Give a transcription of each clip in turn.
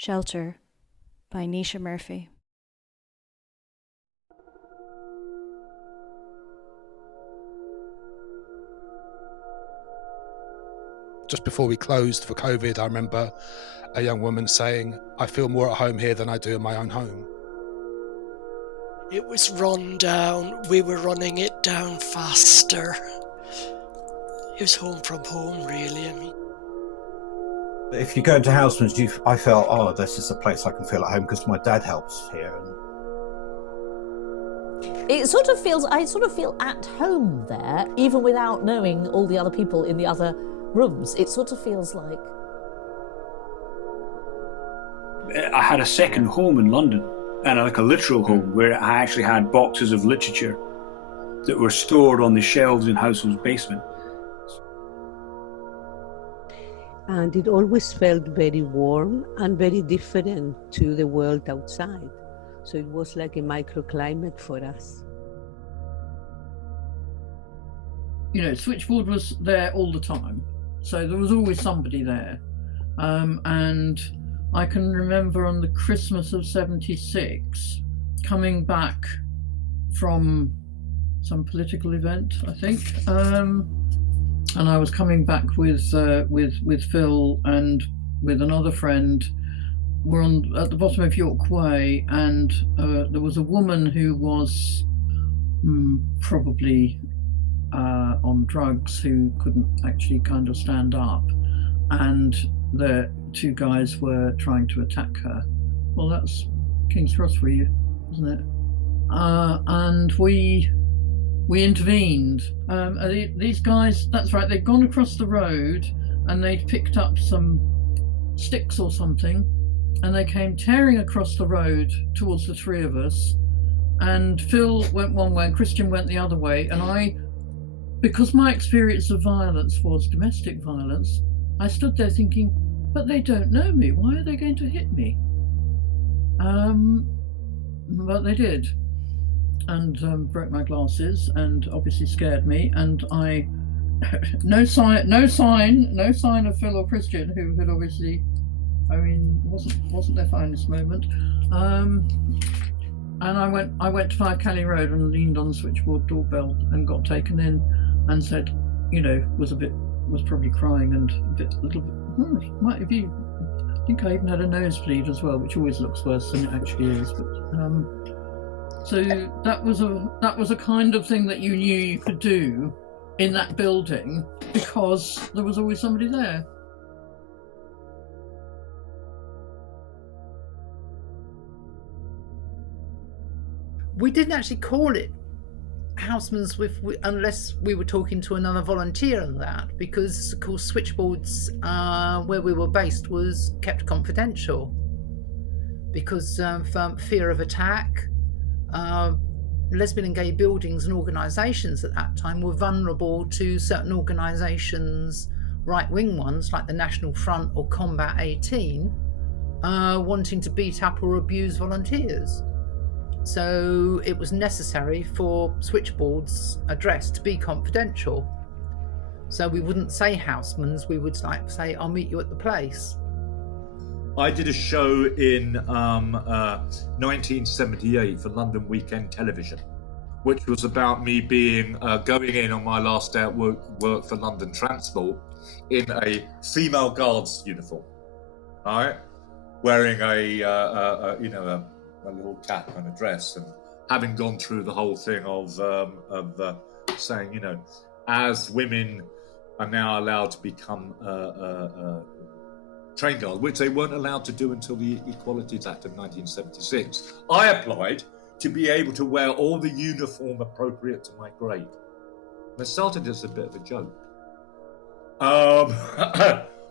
Shelter by Naoise Murphy. Just before we closed for COVID, I remember a young woman saying, "I feel more at home here than I do in my own home." It was run down. We were running it down faster. It was home from home, really. I mean, if you go into Houseman's, I felt, oh, this is a place I can feel at home because my dad helps here. I sort of feel at home there, even without knowing all the other people in the other rooms. It sort of feels like... I had a second home in London, and like a literal home, where I actually had boxes of literature that were stored on the shelves in Houseman's basement. And it always felt very warm and very different to the world outside. So it was like a microclimate for us. You know, switchboard was there all the time. So there was always somebody there. And I can remember on the Christmas of '76, coming back from some political event, I think. And I was coming back with Phil and with another friend. We're at the bottom of York Way, and there was a woman who was probably on drugs, who couldn't actually kind of stand up, and the two guys were trying to attack her. Well, that's King's Cross for you, isn't it? And we intervened. These guys, that's right, they'd gone across the road and they'd picked up some sticks or something, and they came tearing across the road towards the three of us. And Phil went one way and Christian went the other way. And I, because my experience of violence was domestic violence, I stood there thinking, but they don't know me. Why are they going to hit me? But they did. And broke my glasses and obviously scared me. And I, no sign of Phil or Christian, who had obviously, I mean, wasn't their finest moment. And I went to 5 Cally Road and leaned on the switchboard doorbell and got taken in, and said, you know, was probably crying and a little bit. Might have you? I think I even had a nosebleed as well, which always looks worse than it actually is. But so that was a kind of thing that you knew you could do in that building because there was always somebody there. We didn't actually call it Houseman's unless we were talking to another volunteer on that, because of course switchboards where we were based was kept confidential because of fear of attack. Lesbian and gay buildings and organisations at that time were vulnerable to certain organisations, right-wing ones like the National Front or Combat 18, wanting to beat up or abuse volunteers. So it was necessary for switchboard's address to be confidential. So we wouldn't say Houseman's, we would say, I'll meet you at the place. I did a show in 1978 for London Weekend Television, which was about me going in on my last day at work for London Transport in a female guards uniform, right? Wearing a little cap and a dress, and having gone through the whole thing of saying, you know, as women are now allowed to become train guards, which they weren't allowed to do until the Equalities Act of 1976. I applied to be able to wear all the uniform appropriate to my grade. And it started as a bit of a joke.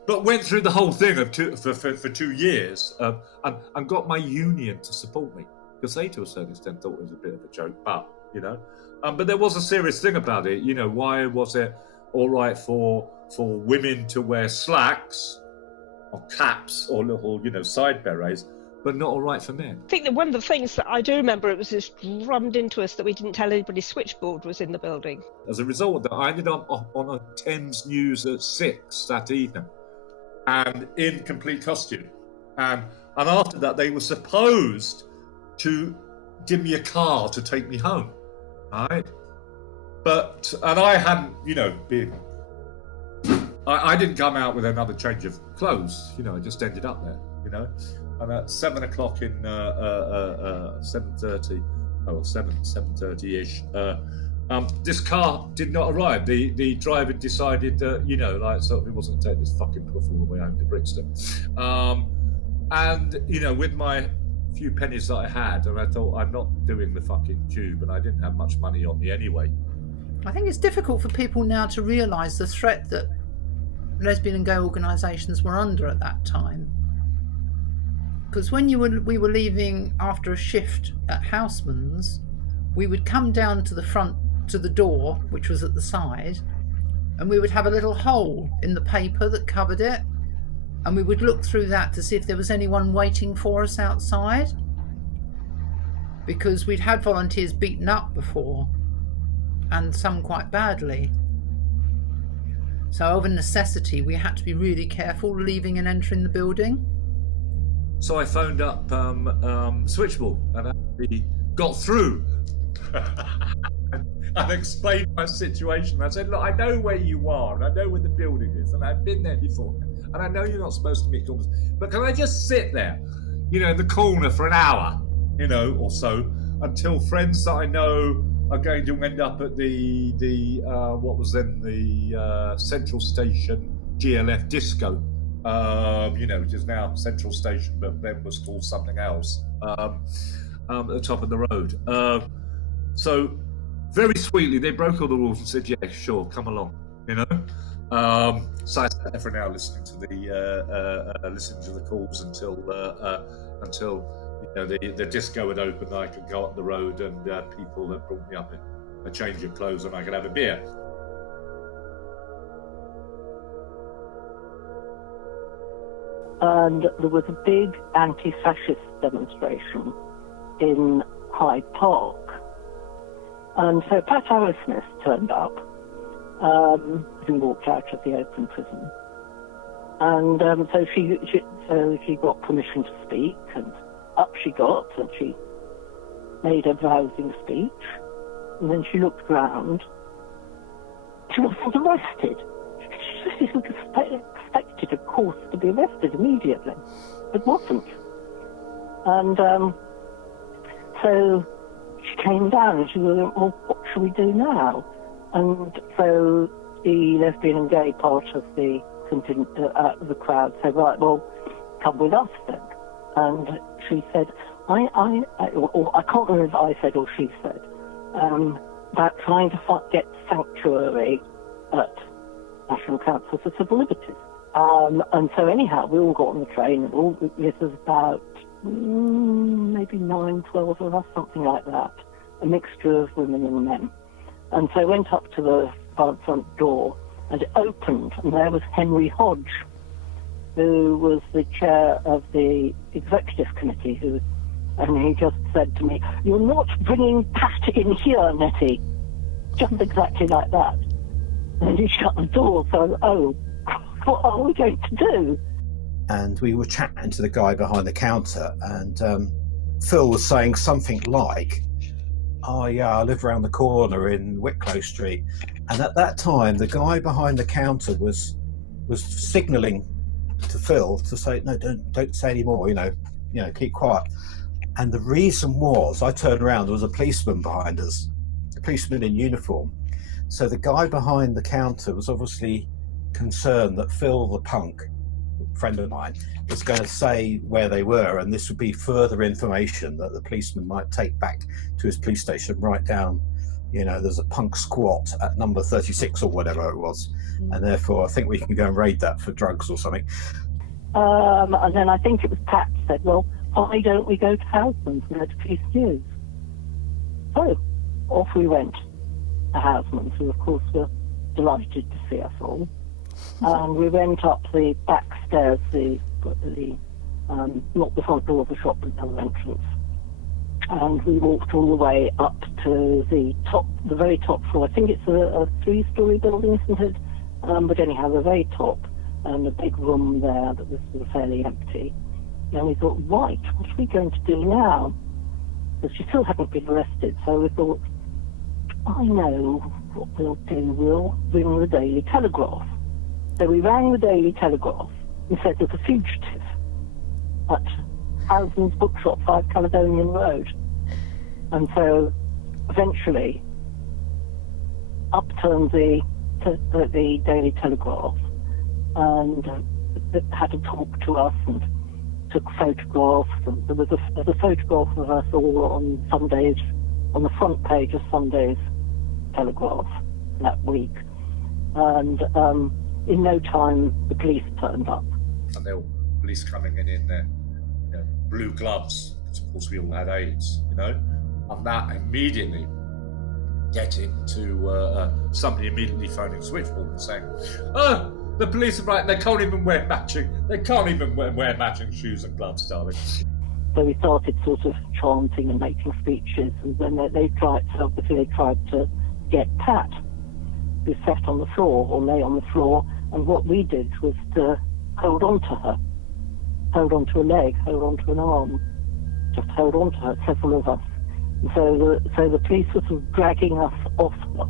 But went through the whole thing for 2 years and got my union to support me, because they, to a certain extent, thought it was a bit of a joke. But, you know, but there was a serious thing about it. You know, why was it all right for women to wear slacks or caps or little, you know, side berets, but not all right for men? I think that one of the things that I do remember, it was just drummed into us that we didn't tell anybody switchboard was in the building. As a result of that, I ended up on a Thames News at 6 that evening, and in complete costume. And And after that, they were supposed to give me a car to take me home, right? And I hadn't, been. I didn't come out with another change of clothes, I just ended up there, And at 7 o'clock in 7:30, or 7:30-ish, this car did not arrive. The driver decided that, he wasn't going to take this fucking puff all the way home to Brixton. And, with my few pennies that I had, and I thought, I'm not doing the fucking tube, and I didn't have much money on me anyway. I think it's difficult for people now to realise the threat that lesbian and gay organisations were under at that time. Because when we were leaving after a shift at Houseman's, we would come down to the front, to the door, which was at the side, and we would have a little hole in the paper that covered it, and we would look through that to see if there was anyone waiting for us outside, because we'd had volunteers beaten up before, and some quite badly. So of a necessity, we had to be really careful leaving and entering the building. So I phoned up Switchboard and actually got through and explained my situation. I said, look, I know where you are, and I know where the building is, and I've been there before, and I know you're not supposed to make calls, but can I just sit there, in the corner for an hour, or so, until friends that I know are going to end up at the what was then the Central Station GLF disco, which is now Central Station, but then was called something else, at the top of the road. So very sweetly, they broke all the rules and said, yeah, sure, come along, So I sat there for an hour listening to the calls until the disco had opened. I could go up the road, and people had brought me up a change of clothes, and I could have a beer. And there was a big anti-fascist demonstration in Hyde Park. And so Pat Arrowsmith turned up, who walked out of the open prison. And so she got permission to speak, and up she got, and she made a rousing speech. And then she looked round. She wasn't arrested. She was expected, of course, to be arrested immediately, but wasn't. And so she came down and she was, well, what should we do now? And so the lesbian and gay part of the crowd said, right, well, come with us then. And she said, I can't remember if I said or she said, about trying to get sanctuary at National Council for Civil Liberties. And so anyhow, we all got on the train, and this was about maybe 9, 12 of us, something like that, a mixture of women and men. And so I went up to the front door, and it opened, and there was Henry Hodge, who was the chair of the executive committee, and he just said to me, "You're not bringing Pat in here, Nettie." Just exactly like that. And he shut the door, so, what are we going to do? And we were chatting to the guy behind the counter, and Phil was saying something like, "Oh yeah, I live around the corner in Wicklow Street." And at that time, the guy behind the counter was signalling to Phil to say, "No, don't say any more. Keep quiet." And the reason was, I turned around, there was a policeman behind us, a policeman in uniform. So the guy behind the counter was obviously concerned that Phil the punk, a friend of mine, was going to say where they were, and this would be further information that the policeman might take back to his police station, write down, there's a punk squat at number 36 or whatever it was, and therefore I think we can go and raid that for drugs or something. And then I think it was Pat said, well, why don't we go to Houseman's and go to Police News? So off we went to Houseman's, who of course were delighted to see us all. And we went up the back stairs, not the front door of the shop, but the other entrance. And we walked all the way up to the very top floor. I think it's a 3-story building, isn't it? But anyhow, the very top, and a big room there that was sort of fairly empty. And we thought, right, what are we going to do now? Because she still hadn't been arrested, so we thought, I know what we'll do. We'll ring the Daily Telegraph. So we rang the Daily Telegraph and said there's a fugitive at Harrison's Bookshop, 5 Caledonian Road. And so eventually up turned the Daily Telegraph and had to talk to us and took photographs. And there's a photograph of us all on Sundays, on the front page of Sunday's Telegraph that week. And in no time, the police turned up. And there were police coming in their blue gloves, because of course we all had AIDS, and that immediately getting to somebody immediately phoning switchboard and saying, "Oh, the police are right. They can't even wear matching shoes and gloves, darling." So we started sort of chanting and making speeches, and then they tried to get Pat, who sat on the floor or lay on the floor, and what we did was to hold on to her, hold on to a leg, hold on to an arm, just hold on to her, several of us. And so the police were sort of dragging us off her.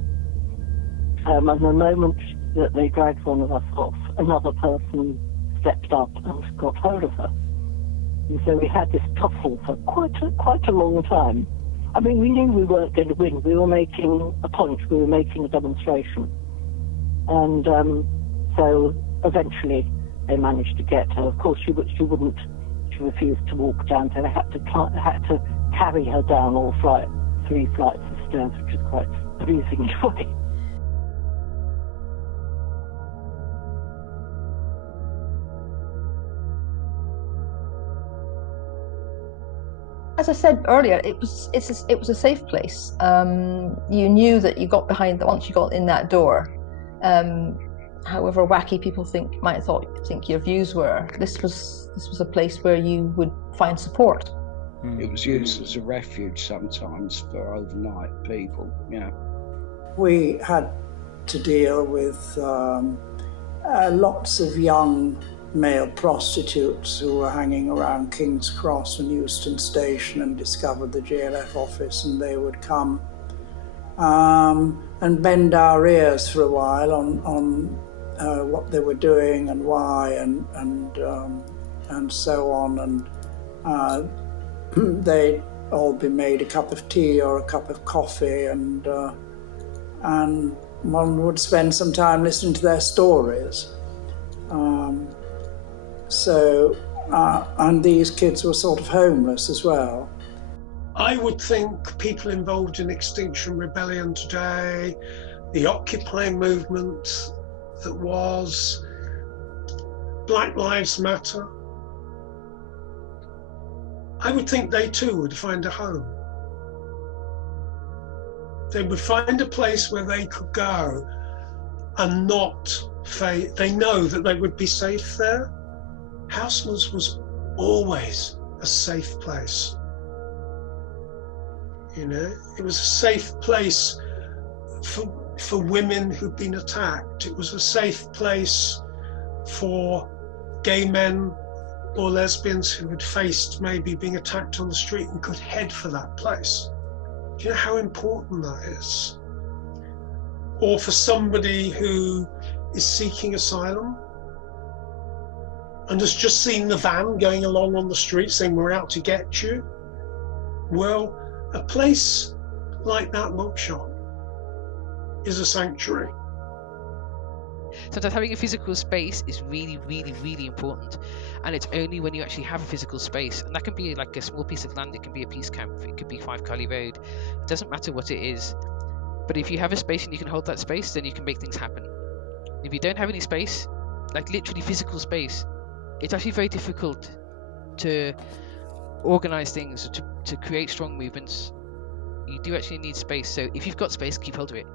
And the moment that they dragged one of us off, another person stepped up and got hold of her. And so we had this tussle for quite a long time. I mean, we knew we weren't going to win. We were making a point. We were making a demonstration. And so eventually they managed to get her. Of course, she refused to walk down, so they had to carry her down all 3 flights of stairs, which is quite amusing in a way. As I said earlier, it was a safe place. You knew that you got behind once you got in that door. However wacky people might think your views were, this was a place where you would find support. It was used as a refuge sometimes for overnight people. We had to deal with lots of young male prostitutes who were hanging around King's Cross and Euston Station and discovered the GLF office, and they would come and bend our ears for a while on what they were doing and why and so on, and they'd all be made a cup of tea or a cup of coffee, and one would spend some time listening to their stories. And these kids were sort of homeless as well. I would think people involved in Extinction Rebellion today, the Occupy movement that was, Black Lives Matter, I would think they too would find a home. They would find a place where they could go and they know that they would be safe there. Houseman's was always a safe place. It was a safe place for women who'd been attacked. It was a safe place for gay men or lesbians who had faced maybe being attacked on the street and could head for that place. Do you know how important that is? Or for somebody who is seeking asylum and has just seen the van going along on the street saying, "We're out to get you." Well, a place like that bookshop is a sanctuary. Sometimes having a physical space is really, really, really important, and it's only when you actually have a physical space, and that can be like a small piece of land, it can be a peace camp, it could be 5 Cully Road, it doesn't matter what it is, but if you have a space and you can hold that space, then you can make things happen. If you don't have any space, like literally physical space, it's actually very difficult to organize things, to create strong movements. You do actually need space, so if you've got space, keep hold of it.